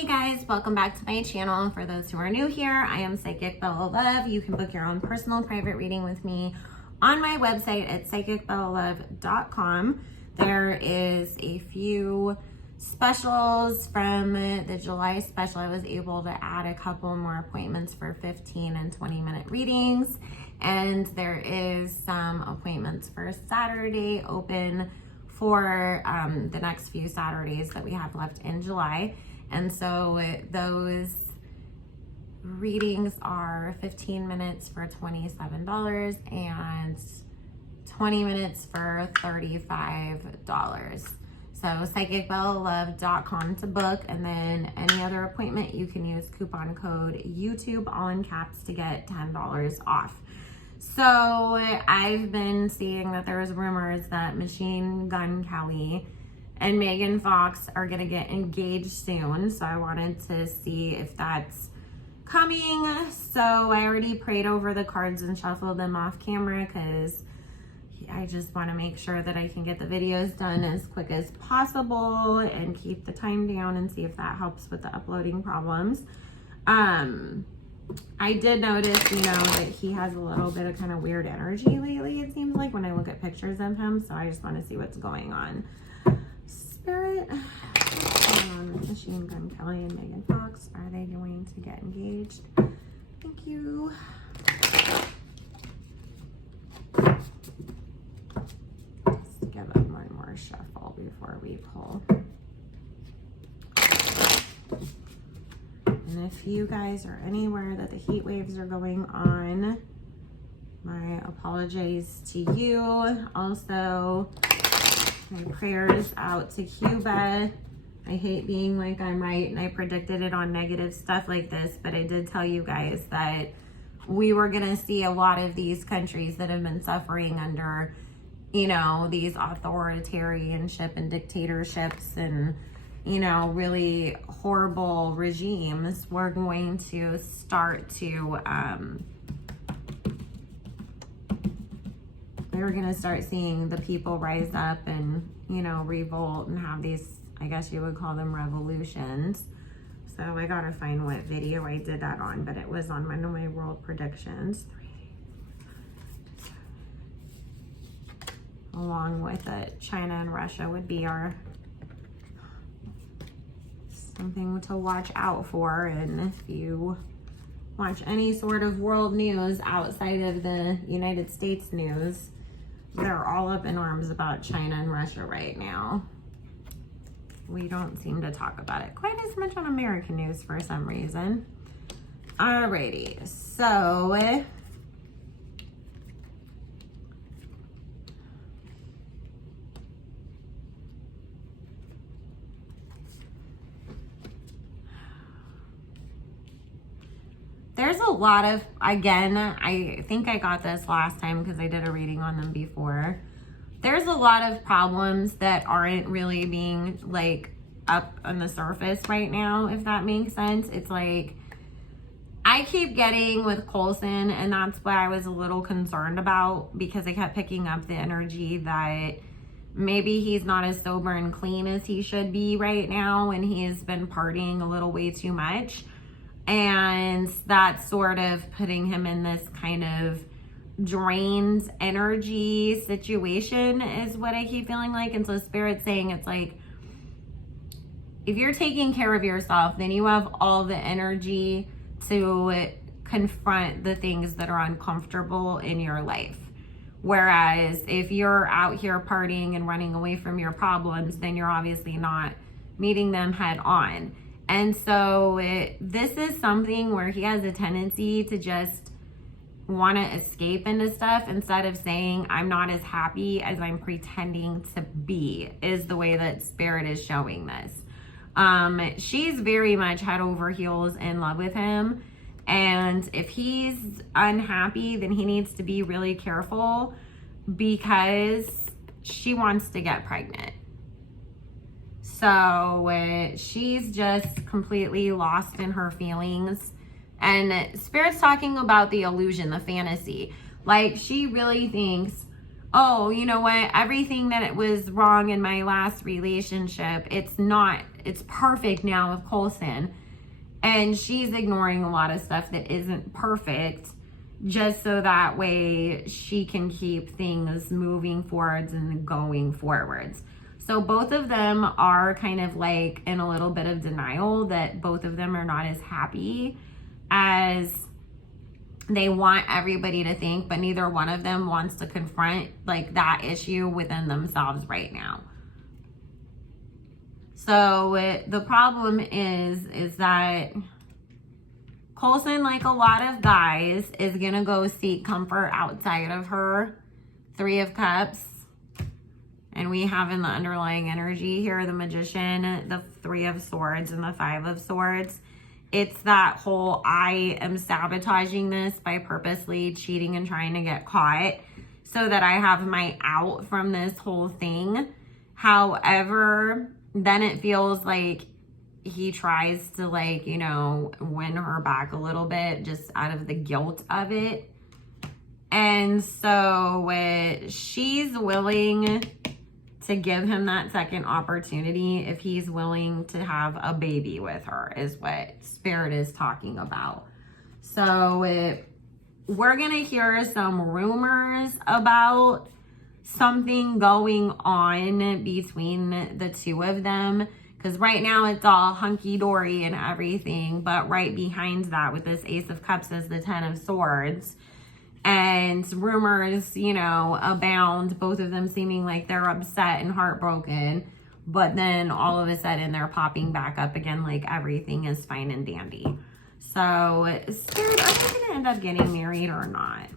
Hey guys, welcome back to my channel. For those who are new here, I am Psychic Bella Love. You can book your own personal private reading with me on my website at psychicbellalove.com. There is a few specials from the July special. I was able to add a couple more appointments for 15 and 20-minute readings. And there is some appointments for Saturday open for the next few Saturdays that we have left in July. And so those readings are 15 minutes for $27 and 20 minutes for $35. So psychicbellalove.com to book, and then any other appointment you can use coupon code YouTube all in caps to get $10 off. So I've been seeing that there's rumors that Machine Gun Kelly and Megan Fox are gonna get engaged soon. So I wanted to see if that's coming. So I already prayed over the cards and shuffled them off camera because I just want to make sure that I can get the videos done as quick as possible and keep the time down and see if that helps with the uploading problems. I did notice, that he has a little bit of kind of weird energy lately, it seems like, when I look at pictures of him. So I just want to see what's going on. Spirit, Machine Gun Kelly and Megan Fox, are they going to get engaged? Thank you. Let's give it one more shuffle before we pull. And if you guys are anywhere that the heat waves are going on, my apologies to you. Also, my prayers out to Cuba. I hate being like I'm right and I predicted it on negative stuff like this, but I did tell you guys that we were going to see a lot of these countries that have been suffering under, these authoritarianship and dictatorships and, really horrible regimes. We're going to start to, we're going to start seeing the people rise up and, revolt and have these, I guess you would call them revolutions. So I got to find what video I did that on, but it was on one of my world predictions. Along with it, China and Russia would be our something to watch out for. And if you watch any sort of world news outside of the United States news, they're all up in arms about China and Russia right now. We don't seem to talk about it quite as much on American news for some reason. Alrighty, so there's a lot of, again, I think I got this last time because I did a reading on them before. There's a lot of problems that aren't really being up on the surface right now, if that makes sense. It's like, I keep getting with Coulson, and that's what I was a little concerned about, because I kept picking up the energy that maybe he's not as sober and clean as he should be right now, and he has been partying a little way too much. And that's sort of putting him in this kind of drained energy situation is what I keep feeling like. And so Spirit's saying it's like, if you're taking care of yourself, then you have all the energy to confront the things that are uncomfortable in your life. Whereas if you're out here partying and running away from your problems, then you're obviously not meeting them head on. And so this is something where he has a tendency to just want to escape into stuff instead of saying, I'm not as happy as I'm pretending to be, is the way that Spirit is showing this. She's very much head over heels in love with him. And if he's unhappy, then he needs to be really careful, because she wants to get pregnant. So she's just completely lost in her feelings. And Spirit's talking about the illusion, the fantasy. Like, she really thinks, oh, you know what? Everything that was wrong in my last relationship, it's not it's perfect now with Coulson. And she's ignoring a lot of stuff that isn't perfect just so that way she can keep things moving forwards and going forwards. So both of them are kind of like in a little bit of denial that both of them are not as happy as they want everybody to think, but neither one of them wants to confront like that issue within themselves right now. So the problem is that Coulson, like a lot of guys, is going to go seek comfort outside of her. 3 of Cups. And we have in the underlying energy here, the Magician, the 3 of Swords, and the 5 of Swords. It's that whole, I am sabotaging this by purposely cheating and trying to get caught so that I have my out from this whole thing. However, then it feels like he tries to like, you know, win her back a little bit just out of the guilt of it. And so she's willing to give him that second opportunity if he's willing to have a baby with her, is what Spirit is talking about. So we're going to hear some rumors about something going on between the 2 of them, because right now it's all hunky-dory and everything, but right behind that with this Ace of Cups is the 10 of Swords. And rumors, you know, abound, both of them seeming like they're upset and heartbroken, but then all of a sudden they're popping back up again like everything is fine and dandy. So, Spirit, are they going to end up getting married or not?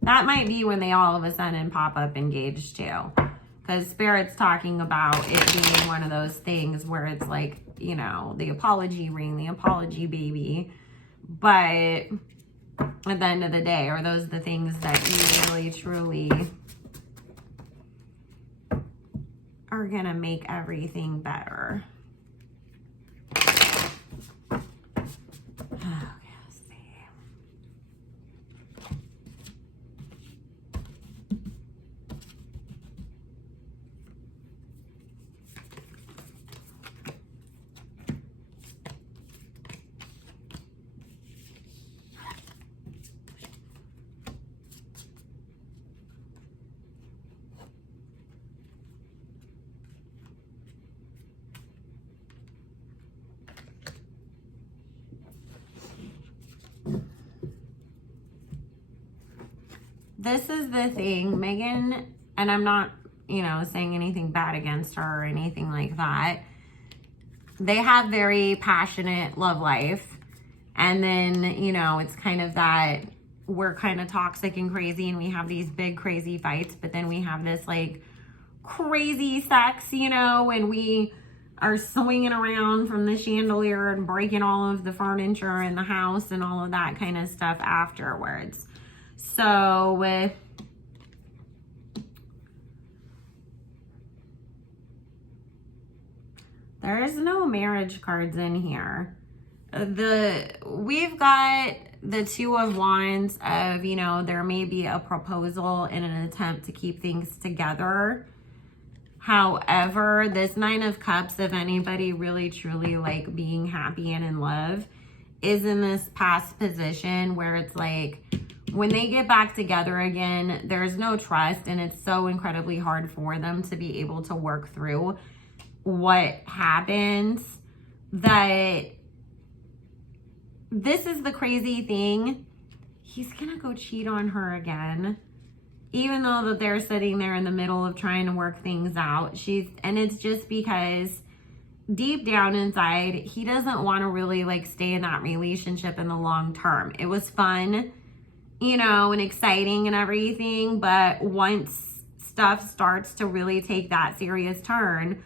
That might be when they all of a sudden pop up engaged too. Because Spirit's talking about it being one of those things where it's like, you know, the apology ring, the apology baby. But at the end of the day, are those the things that you really, truly are going to make everything better? This is the thing, Megan, and I'm not, you know, saying anything bad against her or anything like that. They have very passionate love life. And then, you know, it's kind of that we're kind of toxic and crazy and we have these big crazy fights, but then we have this like crazy sex, you know, and we are swinging around from the chandelier and breaking all of the furniture in the house and all of that kind of stuff afterwards. So there's no marriage cards in here. We've got the 2 of Wands of, you know, there may be a proposal in an attempt to keep things together. However, this 9 of Cups, if anybody really truly like being happy and in love, is in this past position where it's like, when they get back together again, there's no trust, and it's so incredibly hard for them to be able to work through what happens. That this is the crazy thing. He's gonna go cheat on her again, even though that they're sitting there in the middle of trying to work things out. And it's just because deep down inside, he doesn't want to really like stay in that relationship in the long term. It was fun, you know, and exciting and everything, but once stuff starts to really take that serious turn,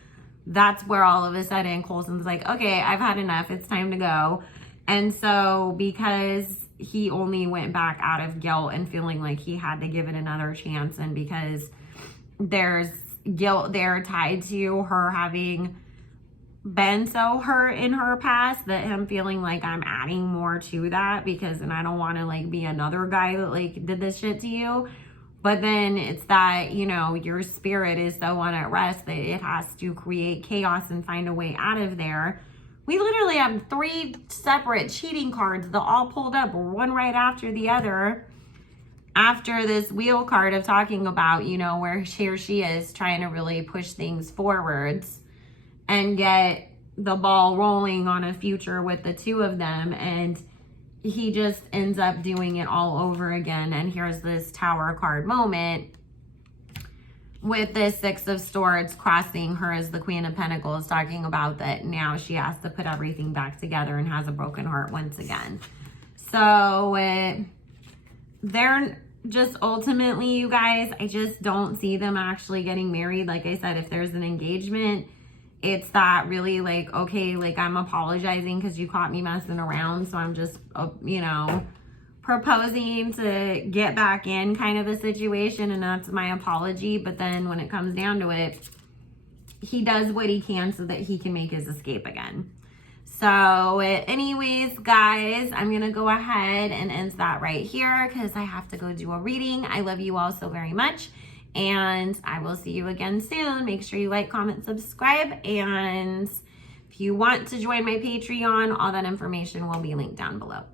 that's where all of a sudden Coulson's like, okay, I've had enough, it's time to go. And so because he only went back out of guilt and feeling like he had to give it another chance, and because there's guilt there tied to her having been so hurt in her past, that him feeling like I'm adding more to that because, and I don't want to like be another guy that like did this shit to you. But then it's that, you know, your spirit is so at rest that it has to create chaos and find a way out of there. We literally have 3 separate cheating cards that all pulled up, one right after the other, after this wheel card of talking about, you know, where here she is trying to really push things forwards and get the ball rolling on a future with the 2 of them. And he just ends up doing it all over again. And here's this Tower card moment with this 6 of Swords crossing her as the Queen of Pentacles, talking about that now she has to put everything back together and has a broken heart once again. So they're just ultimately, you guys, I just don't see them actually getting married. Like I said, if there's an engagement, it's that really like, okay, like I'm apologizing because you caught me messing around. So I'm just, you know, proposing to get back in kind of a situation. And that's my apology. But then when it comes down to it, he does what he can so that he can make his escape again. So anyways, guys, I'm going to go ahead and end that right here because I have to go do a reading. I love you all so very much. And I will see you again soon. Make sure you like, comment, subscribe. And if you want to join my Patreon, all that information will be linked down below.